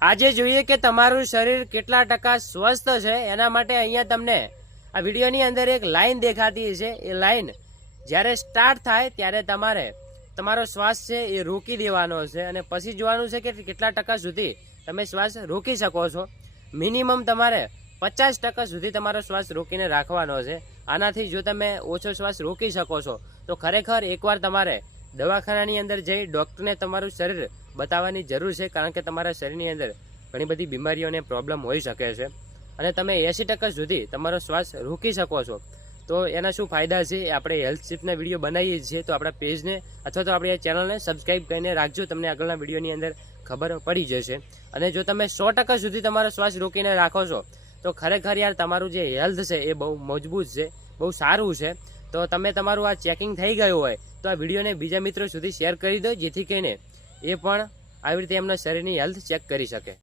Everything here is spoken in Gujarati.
આજે જોઈએ કે તમારું શરીર કેટલા ટકા સ્વસ્થ છે, એના માટે અહીંયા તમને આ વિડીયોની અંદર એક લાઈન દેખાતી છે. એ લાઈન જ્યારે સ્ટાર્ટ થાય ત્યારે તમારે તમારો શ્વાસ છે એ રોકી દેવાનો છે અને પછી જોવાનું છે કે કેટલા ટકા સુધી તમે શ્વાસ રોકી શકો છો. મિનિમમ તમારે પચાસ ટકા સુધી તમારો શ્વાસ રોકીને રાખવાનો છે. આનાથી જો તમે ઓછો શ્વાસ રોકી શકો છો, તો ખરેખર એકવાર તમારે દવાખાનાની અંદર જઈ ડૉક્ટરને તમારું શરીર બતાવવાની જરૂર છે, કારણ કે તમારા શરીરની અંદર ઘણી બધી બીમારીઓને પ્રોબ્લેમ હોઈ શકે છે. અને તમે એંસી ટકા સુધી તમારો શ્વાસ રોકી શકો છો. તો એના શું ફાયદા છે? એ આપણે હેલ્થ ટિપ્સના વીડિયો બનાવીએ છીએ, તો આપણા પેજને અથવા તો આપણી ચેનલને સબસ્ક્રાઈબ કરીને રાખજો, તમને આગળના વિડીયોની અંદર ખબર પડી જશે. અને જો તમે સો ટકા સુધી તમારો શ્વાસ રોકીને રાખો છો, તો ખરેખર યાર તમારું જે હેલ્થ છે એ બહુ મજબૂત છે, બહુ સારું છે. તો તમે તમારું આ ચેકિંગ થઈ ગયું હોય, તો આ વિડીયોને બીજા મિત્રો સુધી શેર કરી દો, જેથી કરીને એ પણ આવી રીતે એમના શરીરની હેલ્થ ચેક કરી શકે.